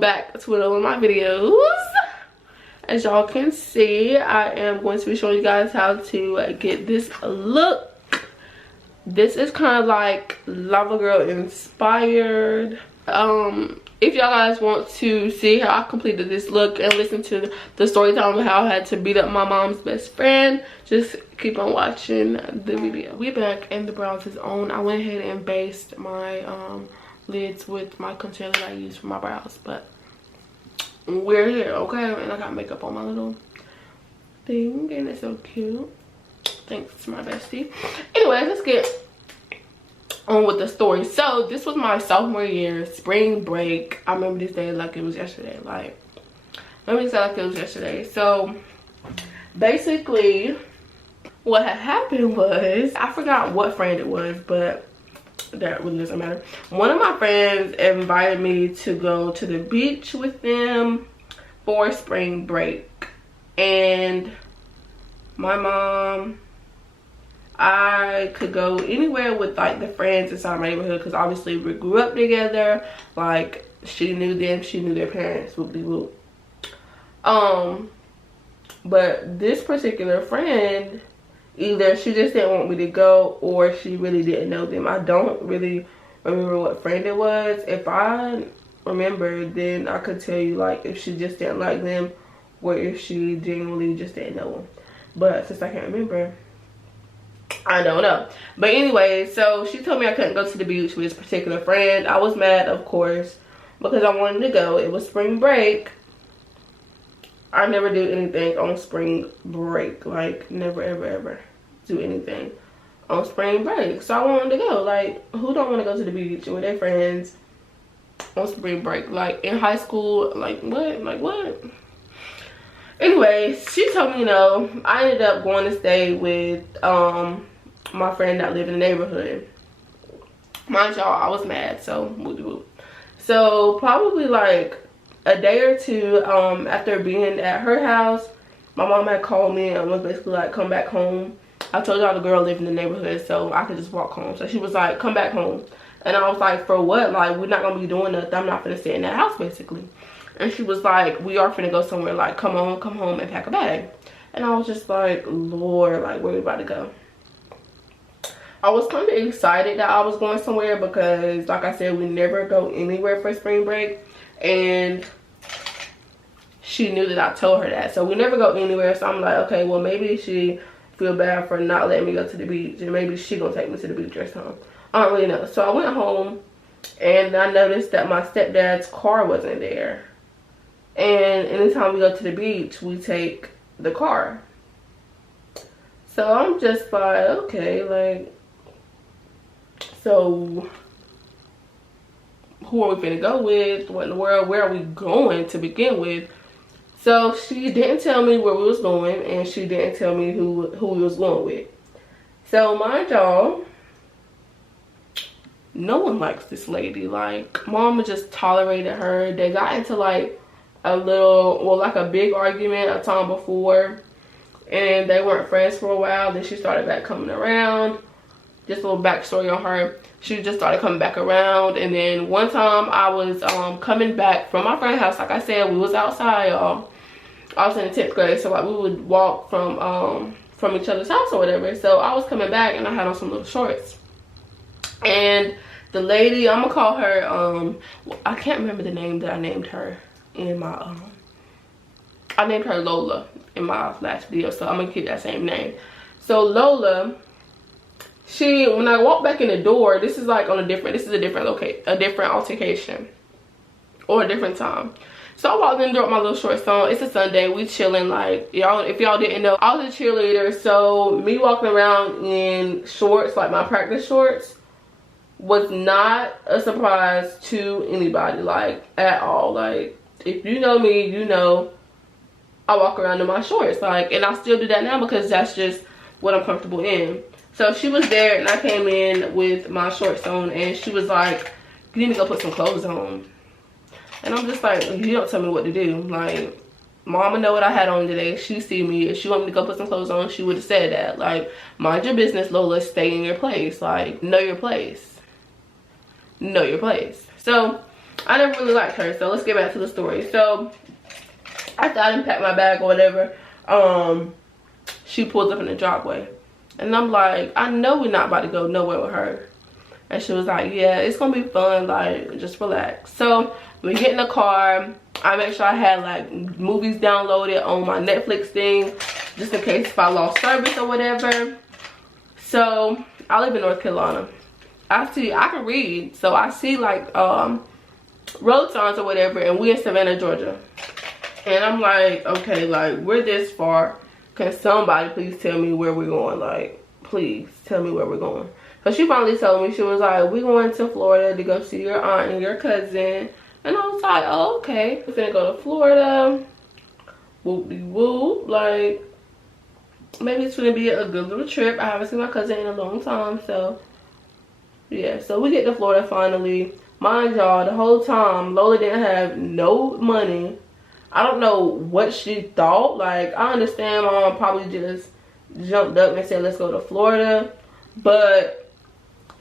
back to one of my videos. As y'all can see, I am going to be showing you guys how to get this look. This is kind of like Lavagirl inspired. If y'all guys want to see how I completed this look and listen to the story time of how I had to beat up my mom's best friend, just keep on watching the video. We're back and the brows is on. I went ahead and based my lids with my concealer that I use for my brows, but we're here, okay? And I got makeup on my little thing and it's so cute. Thanks to my bestie. Anyway, let's get on with the story. So this was my sophomore year, spring break. I remember this day like it was yesterday. So basically what had happened was, I forgot what friend it was, but that really doesn't matter. One of my friends invited me to go to the beach with them for spring break, and my mom, I could go anywhere with like the friends inside my neighborhood because obviously we grew up together. Like, she knew them, she knew their parents, whoop-de-whoop. But this particular friend, either she just didn't want me to go or she really didn't know them. I don't really remember what friend it was. If I remember, then I could tell you like if she just didn't like them or if she genuinely just didn't know them. But since I can't remember, I don't know. But anyway, so she told me I couldn't go to the beach with this particular friend. I was mad, of course, because I wanted to go. It was spring break. I never do anything on spring break. Like, never, ever, ever do anything on spring break. So I wanted to go. Like, who don't want to go to the beach with their friends on spring break? Like, in high school, like, what? Like, what? Anyway, she told me no. I ended up going to stay with my friend that lived in the neighborhood. Mind y'all, I was mad, so woo-de-woo. So probably like a day or two after being at her house, my mom had called me and was basically like, come back home. I told y'all the girl lived in the neighborhood, so I could just walk home. So she was like, come back home. And I was like, for what? Like, we're not gonna be doing nothing. I'm not gonna stay in that house, basically. And she was like, we are finna go somewhere. Like, come on, come home and pack a bag. And I was just like, Lord, like, where we about to go? I was kind of excited that I was going somewhere because, like I said, we never go anywhere for spring break. And she knew that I told her that. So we never go anywhere. So I'm like, okay, well, maybe she feel bad for not letting me go to the beach. And maybe she gonna take me to the beach or something. I don't really know. So I went home and I noticed that my stepdad's car wasn't there. And anytime we go to the beach, we take the car. So I'm just like, okay, like, so who are we finna go with? What in the world? Where are we going to begin with? So she didn't tell me where we was going, and she didn't tell me who we was going with. So mind y'all, no one likes this lady. Like, mama just tolerated her. They got into like a little, well, like a big argument a time before, and they weren't friends for a while. Then she started back coming around. Just a little backstory on her. She just started coming back around, and then one time I was coming back from my friend's house. Like I said, we was outside, y'all. I was in the 10th grade, so like we would walk from each other's house or whatever. So I was coming back and I had on some little shorts, and the lady, I'm gonna call her I can't remember the name that I named her in my I named her Lola in my last video, so I'm gonna keep that same name. So Lola, when I walked back in the door, this is like on a different altercation or a different time. So I walked in the door with my little shorts on. It's a Sunday, we chilling. Like, y'all, if y'all didn't know, I was a cheerleader, so me walking around in shorts, like my practice shorts, was not a surprise to anybody, like, at all. Like, if you know me, you know I walk around in my shorts, like, and I still do that now because that's just what I'm comfortable in. So she was there and I came in with my shorts on, and she was like, you need to go put some clothes on. And I'm just like, you don't tell me what to do. Like, mama know what I had on today. She see me. If she wanted me to go put some clothes on, she would have said that. Like, mind your business, Lola. Stay in your place. Like, know your place. Know your place. So I never really liked her. So let's get back to the story. So after I didn't pack my bag or whatever, she pulls up in the driveway. And I'm like, I know we're not about to go nowhere with her. And she was like, yeah, it's gonna be fun, like, just relax. So we get in the car. I make sure I had like movies downloaded on my Netflix thing, just in case if I lost service or whatever. So I live in North Carolina. I can read, so I see like road signs or whatever, and we in Savannah, Georgia. And I'm like, okay, like, we're this far. Can somebody please tell me where we're going? Like, please tell me where we're going. So she finally told me. She was like, we're going to Florida to go see your aunt and your cousin. And I was like, oh, okay. We're gonna go to Florida. Whoop-de-whoop. Like, maybe it's gonna be a good little trip. I haven't seen my cousin in a long time. So, yeah. So we get to Florida finally. Mind y'all, the whole time, Lola didn't have no money. I don't know what she thought. Like, I understand my mom probably just jumped up and said, let's go to Florida. But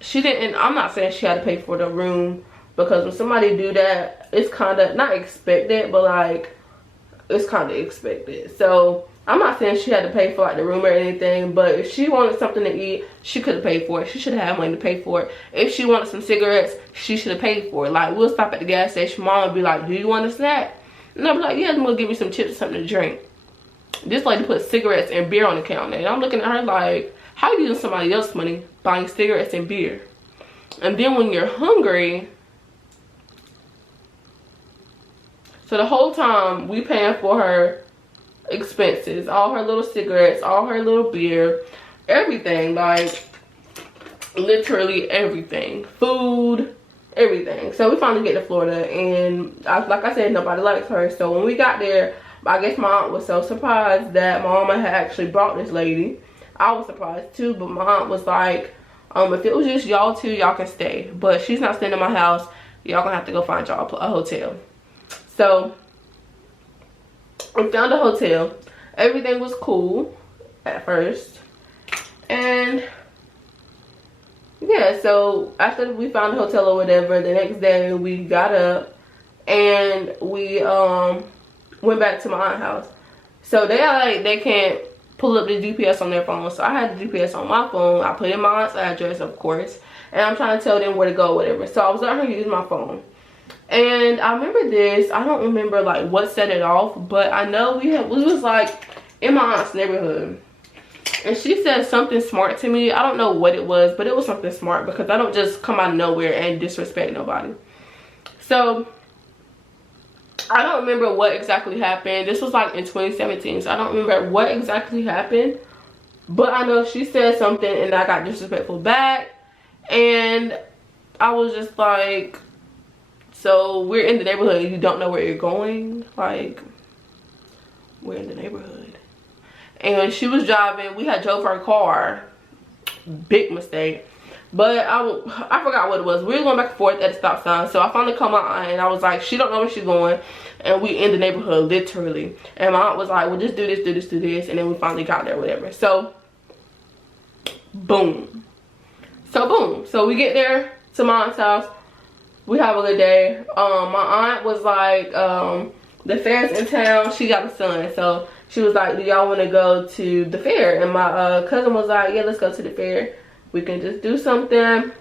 she didn't. I'm not saying she had to pay for the room, because when somebody do that, it's kind of not expected, but like, it's kind of expected. So I'm not saying she had to pay for like the room or anything, but if she wanted something to eat, she could have paid for it. She should have money to pay for it. If she wanted some cigarettes, she should have paid for it. Like, we'll stop at the gas station. Mom would be like, do you want a snack? And I'll be like, yeah, I'm gonna give me some chips or something to drink. This lady put cigarettes and beer on the counter, and I'm looking at her like, how you using somebody else's money buying cigarettes and beer? And then when you're hungry, so the whole time we paying for her expenses, all her little cigarettes, all her little beer, everything, like literally everything, food, everything. So we finally get to Florida, and like I said, nobody likes her. So when we got there, I guess my aunt was so surprised that my mama had actually brought this lady. I was surprised too, but my aunt was like, if it was just y'all two, y'all can stay, but she's not staying in my house. Y'all gonna have to go find y'all a hotel. So we found a hotel. Everything was cool at first, and yeah, so after we found a hotel or whatever, the next day we got up and we went back to my aunt's house. So they can't pull up the GPS on their phone, so I had the GPS on my phone. I put in my aunt's address, of course, and I'm trying to tell them where to go, whatever. So I was letting her use my phone. And I remember this, I don't remember like what set it off, but I know we was like in my aunt's neighborhood, and she said something smart to me. I don't know what it was, but it was something smart, because I don't just come out of nowhere and disrespect nobody. So I don't remember what exactly happened. This was like in 2017, so I don't remember what exactly happened, but I know she said something and I got disrespectful back, and I was just like, so we're in the neighborhood and you don't know where you're going? Like, we're in the neighborhood. And she was driving. We had drove her car. Big mistake. But I forgot what it was. We were going back and forth at the stop sign. So I finally called my aunt and I was like, she don't know where she's going. And we in the neighborhood, literally. And my aunt was like, well, just do this, do this, do this. And then we finally got there, whatever. So, boom. So we get there to my aunt's house. We have a good day. My aunt was like, the fair's in town. She got a son. So she was like, do y'all want to go to the fair? And my cousin was like, yeah, let's go to the fair. We can just do something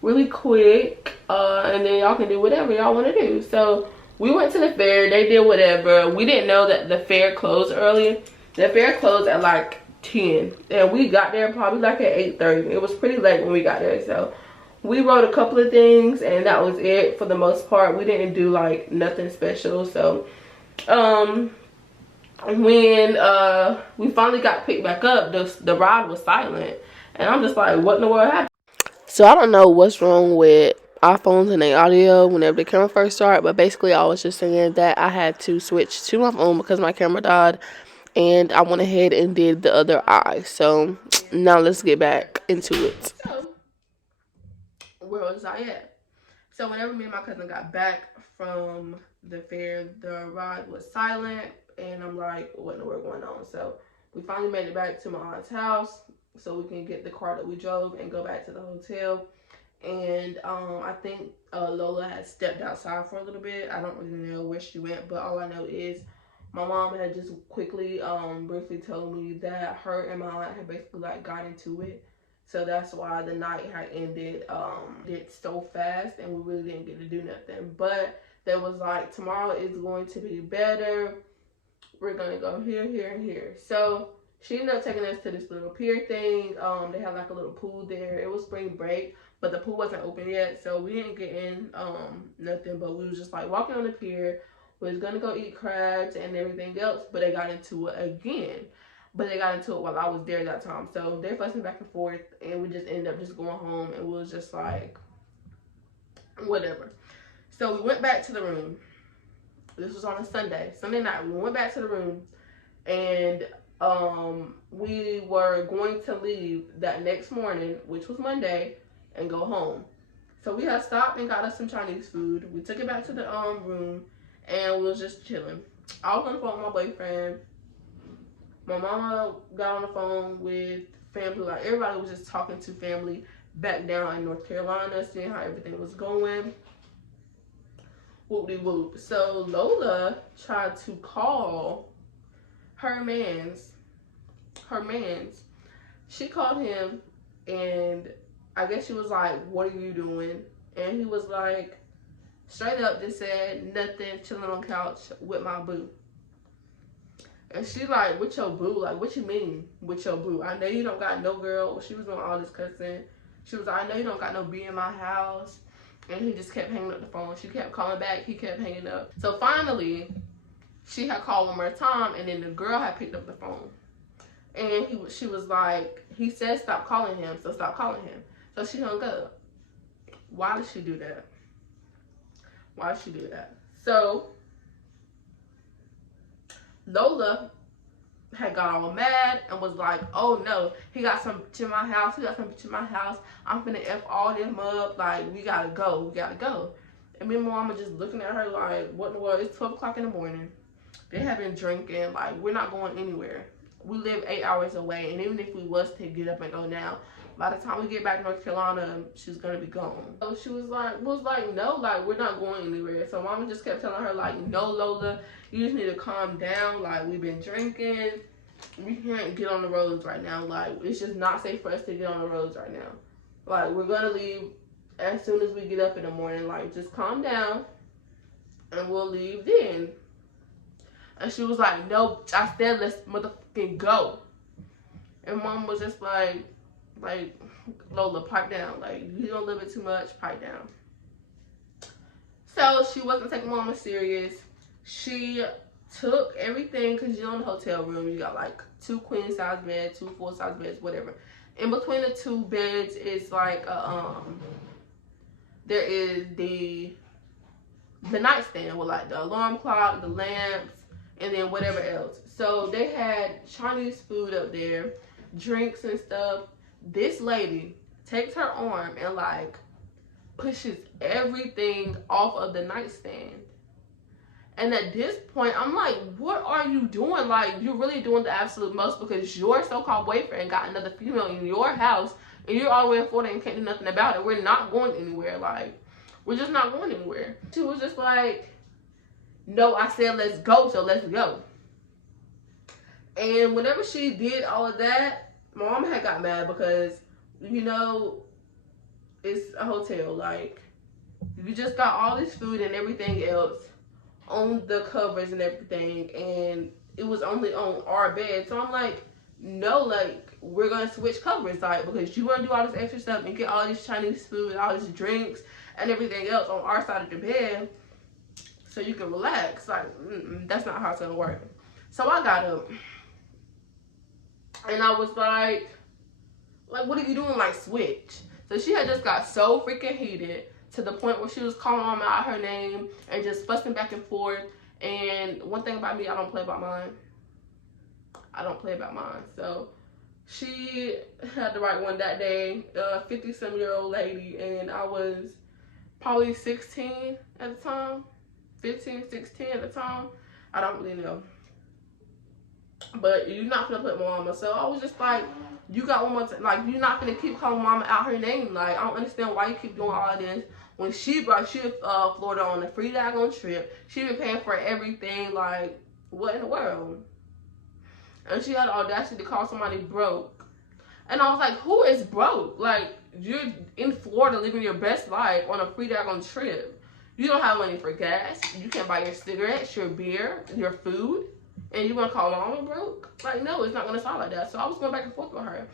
really quick. And then y'all can do whatever y'all want to do. So we went to the fair. They did whatever. We didn't know that the fair closed early. The fair closed at like 10. And we got there probably like at 8:30. It was pretty late when we got there. So we rode a couple of things and that was it for the most part. We didn't do like nothing special. So when we finally got picked back up, the ride was silent. And I'm just like, what in the world happened? So I don't know what's wrong with iPhones and their audio whenever the camera first started. But basically I was just saying that I had to switch to my phone because my camera died. And I went ahead and did the other eye. So now let's get back into it. So, where was I at? So whenever me and my cousin got back from the fair, the ride was silent, and I'm like, what in the world going on? So we finally made it back to my aunt's house so we can get the car that we drove and go back to the hotel. And I think Lola had stepped outside for a little bit. I don't really know where she went, but all I know is my mom had just quickly briefly told me that her and my aunt had basically like got into it. So that's why the night had ended did so fast, and we really didn't get to do nothing. But there was like, tomorrow is going to be better. We're gonna go here, here, and here. So she ended up taking us to this little pier thing. They had like a little pool there. It was spring break, but the pool wasn't open yet, so we didn't get in nothing. But we was just like walking on the pier. We was gonna go eat crabs and everything else, but they got into it again. But they got into it while I was there that time. So they're fussing back and forth, and we just ended up just going home, and we was just like, whatever. So we went back to the room. This was on a Sunday night. We went back to the room, and we were going to leave that next morning, which was Monday, and go home. So we had stopped and got us some Chinese food. We took it back to the room, and we was just chilling. I was on the phone with my boyfriend. My mama got on the phone with family. Like, everybody was just talking to family back down in North Carolina, seeing how everything was going. Whoop-de-whoop. So Lola tried to call her mans. She called him, and I guess she was like, what are you doing? And he was like, straight up just said, nothing, chilling on the couch with my boo. And she like, with your boo? Like, what you mean with your boo? I know you don't got no girl. She was doing all this cussing. She was like, I know you don't got no B in my house. And he just kept hanging up the phone. She kept calling back. He kept hanging up. So finally, she had called one more time, and then the girl had picked up the phone. And she was like, he said stop calling him, so stop calling him. So she hung up. Why did she do that? Why did she do that? So Lola had got all mad and was like, oh no, he got some bitch in my house. He got some bitch in my house. I'm finna F all them up. Like, we gotta go. We gotta go. And me and my mama just looking at her like, what in the world? It's 12 o'clock in the morning. They have been drinking. Like, we're not going anywhere. We live 8 hours away. And even if we was to get up and go now, by the time we get back to North Carolina, she's gonna be gone. So she was like, no, like, we're not going anywhere. So mama just kept telling her, like, no, Lola, you just need to calm down. Like, we've been drinking. We can't get on the roads right now. Like, it's just not safe for us to get on the roads right now. Like, we're gonna leave as soon as we get up in the morning. Like, just calm down and we'll leave then. And she was like, no, I said let's motherfucking go. And mom was just like, Lola, pipe down. Like, you don't live it too much, pipe down. So she wasn't taking mama serious. She took everything, because you're in the hotel room. You got like 2 queen size beds, 2 full size beds, whatever. In between the 2 beds is like there is the nightstand with like the alarm clock, the lamps, and then whatever else. So they had Chinese food up there, drinks and stuff. This lady takes her arm and like pushes everything off of the nightstand. And at this point, I'm like, what are you doing? Like, you're really doing the absolute most, because your so-called boyfriend got another female in your house, and you're all the way in Florida and can't do nothing about it. We're not going anywhere. Like, we're just not going anywhere. She was just like, no, I said let's go, so let's go. And whenever she did all of that, my mom had got mad because, you know, it's a hotel. Like, you just got all this food and everything else on the covers and everything, and it was only on our bed. So I'm like, no, like, we're gonna switch covers, like, because you want to do all this extra stuff and get all this Chinese food, all these drinks and everything else on our side of the bed so you can relax. Like, that's not how it's gonna work. So I got up and I was like, what are you doing? Like, switch. So she had just got so freaking heated to the point where she was calling mama out her name and just fussing back and forth. And one thing about me, I don't play about mine. I don't play about mine. So she had the right one that day, a 50-some-year-old lady, and I was probably 16 at the time, 15, 16 at the time. I don't really know. But you're not gonna put mama. So I was just like, you got one more like, you're not gonna keep calling mama out her name. Like, I don't understand why you keep doing all of this. When she brought you to Florida on a free daggone trip, she been paying for everything. Like, what in the world? And she had the audacity to call somebody broke. And I was like, who is broke? Like, you're in Florida living your best life on a free daggone trip. You don't have money for gas. You can't buy your cigarettes, your beer, your food. And you want to call mama broke? Like, no, it's not going to sound like that. So I was going back and forth with her.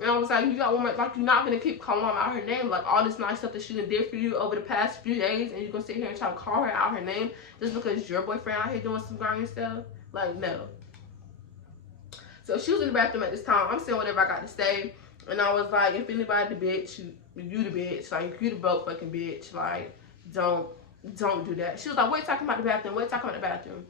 And I was like, you got one more, like, you're not going to keep calling mama out her name. Like, all this nice stuff that she did for you over the past few days. And you're going to sit here and try to call her out her name just because your boyfriend out here doing some grimy stuff? Like, no. So she was in the bathroom at this time. I'm saying whatever I got to say. And I was like, if anybody the bitch, you the bitch. Like, you the broke fucking bitch. Like, don't do that. She was like, wait, talking about the bathroom. Wait, talking about the bathroom.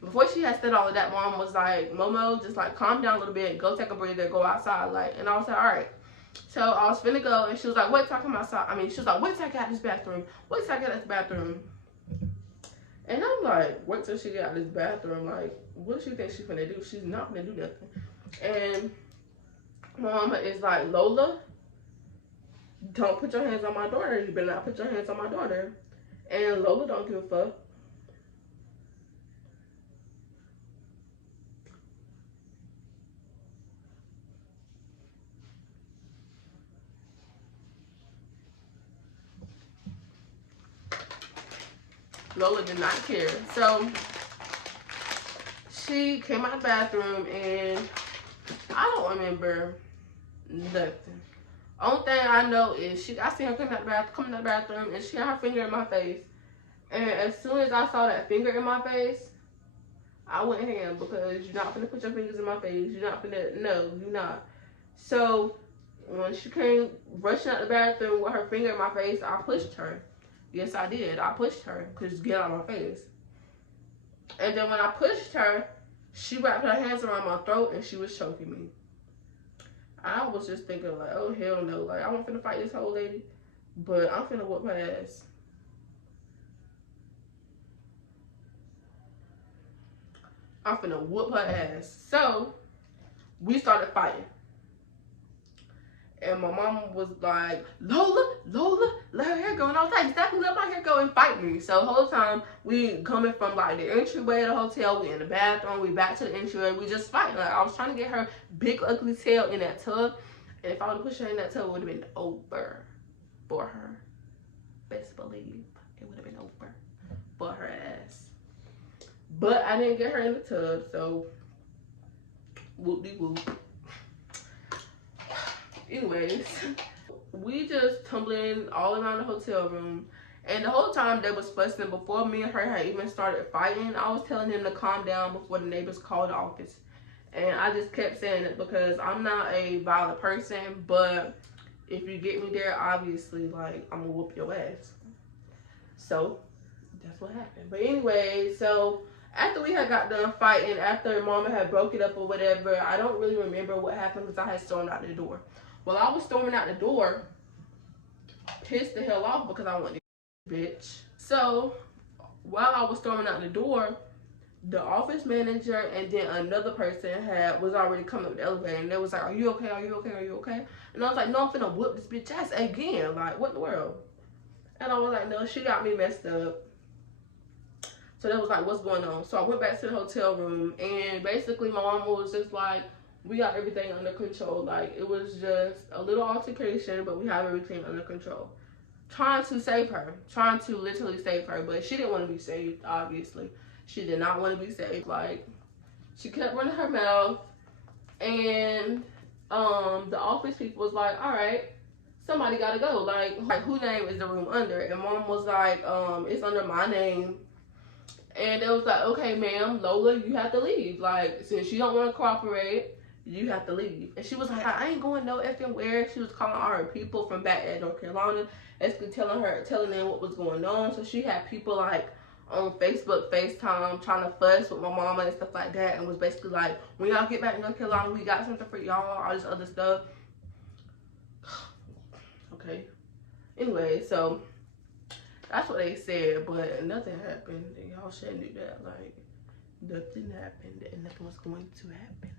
Before she had said all of that, mom was like, Momo, just like calm down a little bit, go take a breather, go outside. Like, and I was like, all right. So I was finna go, and she was like, wait till I come outside. I mean, she was like, wait till I get out this bathroom. Wait till I get out this bathroom. And I'm like, wait till she get out this bathroom. Like, what does she think she's finna do? She's not finna do nothing. And mama is like, Lola, don't put your hands on my daughter. You better not put your hands on my daughter. And Lola don't give a fuck. Lola did not care. So she came out the bathroom, and I don't remember nothing. Only thing I know is I seen her coming out the bathroom, and she had her finger in my face. And as soon as I saw that finger in my face, I went ham, because you're not gonna put your fingers in my face. You're not gonna, no, you're not. So when she came rushing out the bathroom with her finger in my face, I pushed her. Yes, I did. I pushed her, because get out of my face. And then when I pushed her, she wrapped her hands around my throat, and she was choking me. I was just thinking, like, oh, hell no. Like, I'm not finna fight this whole lady, but I'm finna whoop her ass. I'm finna whoop her ass. So, we started fighting. And my mom was like, Lola, let her hair go. And I was like, exactly, let my hair go and fight me. So the whole time, we coming from like the entryway of the hotel, we in the bathroom, we back to the entryway, we just fighting. Like, I was trying to get her big ugly tail in that tub. And if I would have pushed her in that tub, it would have been over for her. Best believe it would have been over for her ass. But I didn't get her in the tub, so whoop-de-whoop. Anyways, we just tumbling all around the hotel room, and the whole time they was fussing. Before me and her had even started fighting, I was telling them to calm down before the neighbors called the office. And I just kept saying it because I'm not a violent person, but if you get me there, obviously, like, I'm gonna whoop your ass. So that's what happened. But anyway, so after we had got done fighting, after mama had broke it up or whatever, I don't really remember what happened because I had stormed out the door. While I was storming out the door, pissed the hell off because I wanted to bitch. So while I was storming out the door, the office manager and then another person was already coming up the elevator, and they was like, are you okay? Are you okay? Are you okay? And I was like, no, I'm finna whoop this bitch ass again. Like, what in the world? And I was like, no, she got me messed up. So they was like, what's going on? So I went back to the hotel room, and basically my mom was just like, we got everything under control. Like, it was just a little altercation, but we have everything under control. Trying to save her. Trying to literally save her. But she didn't want to be saved, obviously. She did not want to be saved. Like, she kept running her mouth. And the office people was like, all right, somebody got to go. Like, who name is the room under? And mom was like, it's under my name. And they was like, okay, ma'am, Lola, you have to leave. Like, since you don't want to cooperate, you have to leave. And she was like, I ain't going no effing where. She was calling all her people from back at North Carolina, basically telling them what was going on. So she had people like on Facebook, FaceTime, trying to fuss with my mama and stuff like that, and was basically like, when y'all get back to North Carolina, we got something for y'all, all this other stuff. Okay. Anyway, so that's what they said, but nothing happened. And y'all shouldn't do that. Like, nothing happened and nothing was going to happen.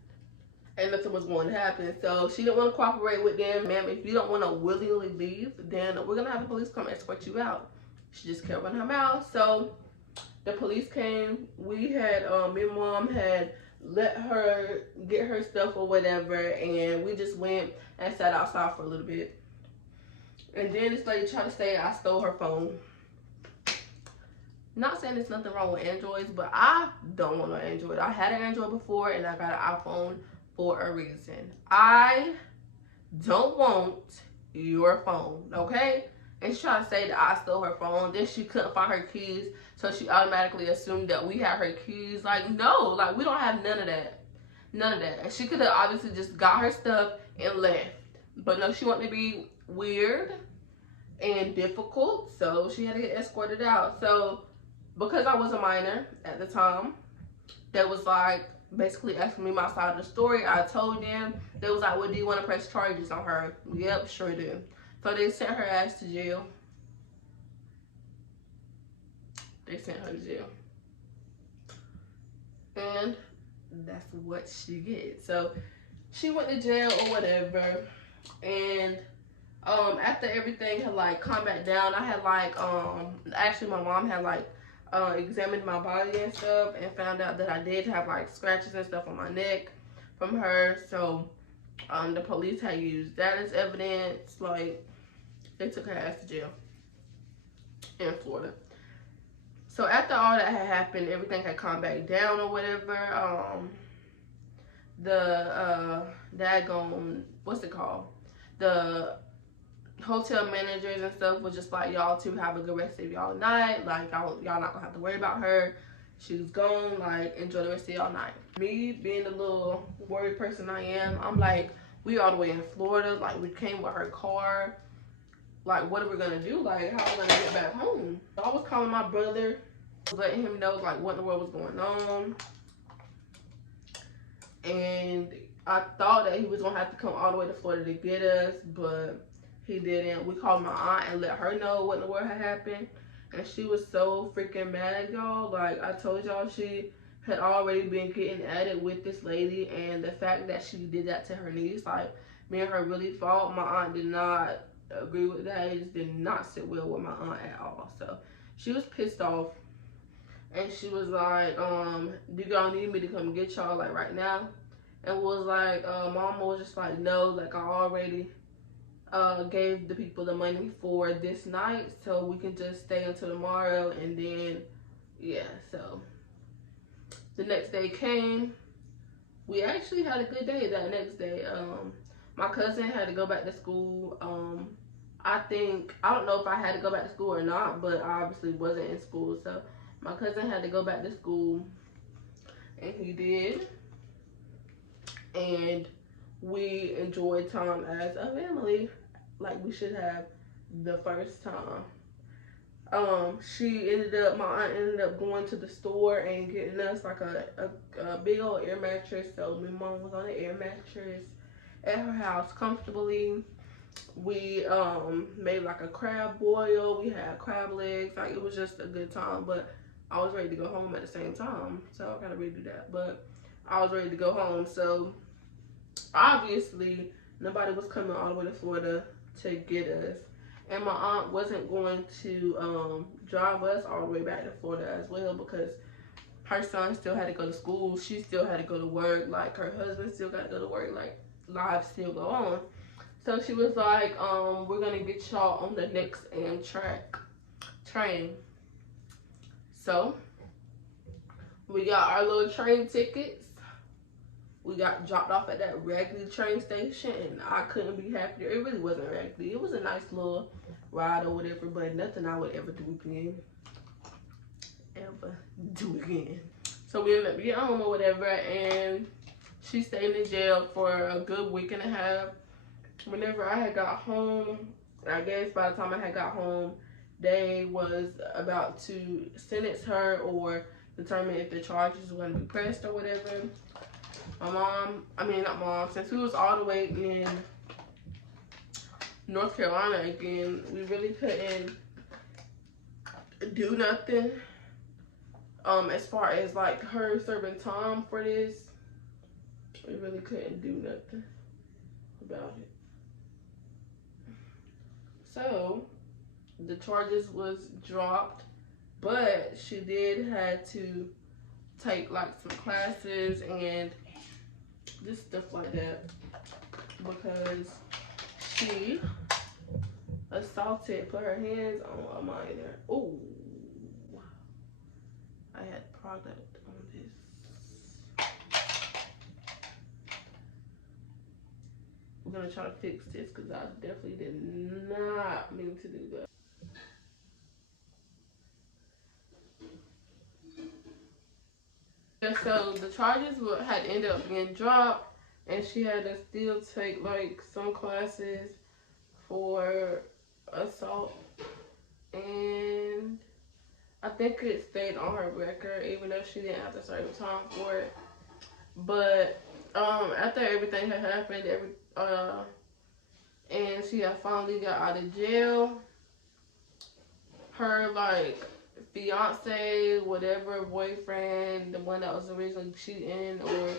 And nothing was going to happen. So she didn't want to cooperate with them. Ma'am, if you don't want to willingly leave, then we're going to have the police come escort you out. She just kept running her mouth. So the police came. We had, me and mom had let her get her stuff or whatever. And we just went and sat outside for a little bit. And then this lady tried to say I stole her phone. Not saying there's nothing wrong with Androids, but I don't want no Android. I had an Android before and I got an iPhone for a reason. I don't want your phone, okay? And she tried to say that I stole her phone. Then she couldn't find her keys, so she automatically assumed that we had her keys. Like, no, like we don't have none of that. None of that. And she could have obviously just got her stuff and left. But no, she wanted to be weird and difficult, so she had to get escorted out. So because I was a minor at the time, that was like basically asking me my side of the story. I told them. They was like, well, do you want to press charges on her? Yep, sure do. So they sent her ass to jail. They sent her to jail. And that's what she gets. So she went to jail or whatever. And after everything had like calmed back down, I had like actually my mom had like examined my body and stuff and found out that I did have like scratches and stuff on my neck from her. So the police had used that as evidence. Like, they took her ass to jail in Florida. So after all that had happened, everything had calmed back down or whatever. The daggone, what's it called? The hotel managers and stuff was just like, y'all two have a good rest of y'all night. Like, y'all not gonna have to worry about her. She's gone. Like, enjoy the rest of y'all night. Me being the little worried person I am, I'm like, we all the way in Florida. Like, we came with her car. Like, what are we gonna do? Like, how are we gonna get back home? So I was calling my brother, letting him know like what in the world was going on. And I thought that he was gonna have to come all the way to Florida to get us, but he didn't. We called my aunt and let her know what in the world had happened. And she was so freaking mad, y'all. Like, I told y'all, she had already been getting at it with this lady. And the fact that she did that to her niece, like, me and her really fought. My aunt did not agree with that. It just did not sit well with my aunt at all. So she was pissed off. And she was like, do y'all need me to come get y'all, like, right now? And was like, mama was just like, no, like, I already gave the people the money for this night, so we can just stay until tomorrow. And then, yeah, so the next day came. We actually had a good day that next day. My cousin had to go back to school. I don't know if I had to go back to school or not, but I obviously wasn't in school, so my cousin had to go back to school, and he did. And we enjoyed time as a family like we should have the first time. My aunt ended up going to the store and getting us like a big old air mattress. So my mom was on the air mattress at her house comfortably. We made like a crab boil. We had crab legs. Like, it was just a good time, but I was ready to go home at the same time, so I gotta redo that. But I was ready to go home, so obviously nobody was coming all the way to Florida to get us, and my aunt wasn't going to drive us all the way back to Florida as well, because her son still had to go to school. She still had to go to work. Like, her husband still got to go to work. Like, lives still go on. So she was like, we're gonna get y'all on the next Amtrak train. So we got our little train tickets. We got dropped off at that Raggedy train station, and I couldn't be happier. It really wasn't Raggedy. It was a nice little ride or whatever, but nothing I would ever do again. Ever do again. So we ended up getting home or whatever, and she stayed in jail for a good week and a half. Whenever I had got home, I guess by the time I had got home, they was about to sentence her or determine if the charges were going to be pressed or whatever. Since we was all the way in North Carolina again, we really couldn't do nothing. As far as like her serving time for this, we really couldn't do nothing about it. So the charges was dropped, but she did had to take like some classes and just stuff like that because she assaulted, put her hands on a minor. Oh, I had product on this. We're gonna try to fix this because I definitely did not mean to do that. Yeah, so the charges had ended up being dropped, and she had to still take like some classes for assault, and I think it stayed on her record even though she didn't have to serve time for it. But after everything had happened, and she had finally got out of jail, her like fiance, whatever, boyfriend, the one that was originally cheating or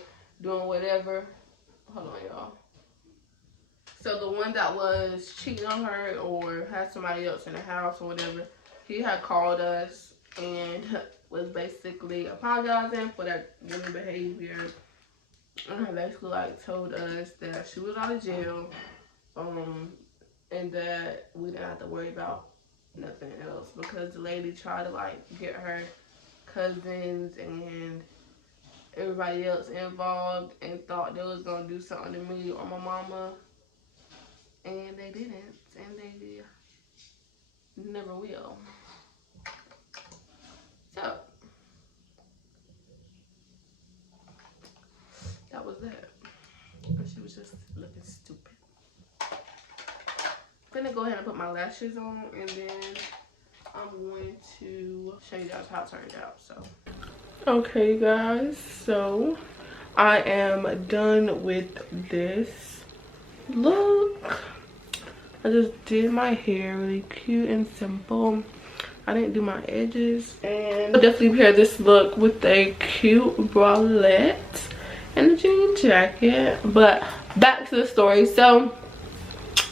doing whatever. Hold on, y'all. So the one that was cheating on her or had somebody else in the house or whatever, he had called us and was basically apologizing for that woman behavior. And basically like told us that she was out of jail, and that we didn't have to worry about nothing else because the lady tried to like get her cousins and everybody else involved and thought they was gonna do something to me or my mama, and they didn't, and they never will. So that was that. She was just looking stupid. I'm gonna go ahead and put my lashes on, and then I'm going to show you guys how it turned out. So okay guys, so I am done with this look. I just did my hair really cute and simple. I didn't do my edges, and I'll definitely pair this look with a cute bralette and a jean jacket. But back to the story. So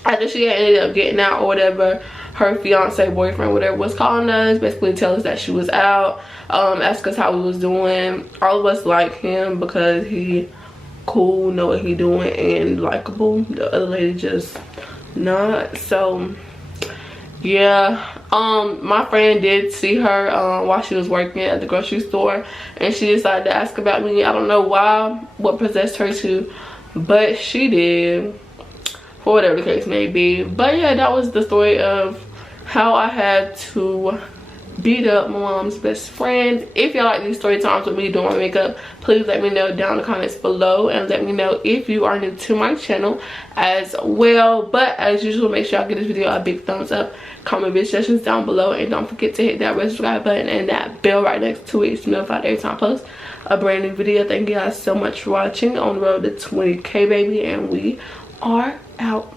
after she had ended up getting out or whatever, her fiance, boyfriend, whatever, was calling us, basically tell us that she was out, ask us how we was doing. All of us like him because he cool, know what he doing, and likable. The other lady just not. So yeah, my friend did see her while she was working at the grocery store, and she decided to ask about me. I don't know why, what possessed her to, but she did, for whatever the case may be. But yeah, that was the story of how I had to beat up my mom's best friend. If y'all like these story times with me doing my makeup, please let me know down in the comments below, and let me know if you are new to my channel as well. But as usual, make sure y'all give this video a big thumbs up, comment bitch suggestions down below, and don't forget to hit that red subscribe button and that bell right next to it to be notified every time I post a brand new video. Thank you guys so much for watching. On the road to 20K, baby, and we are out.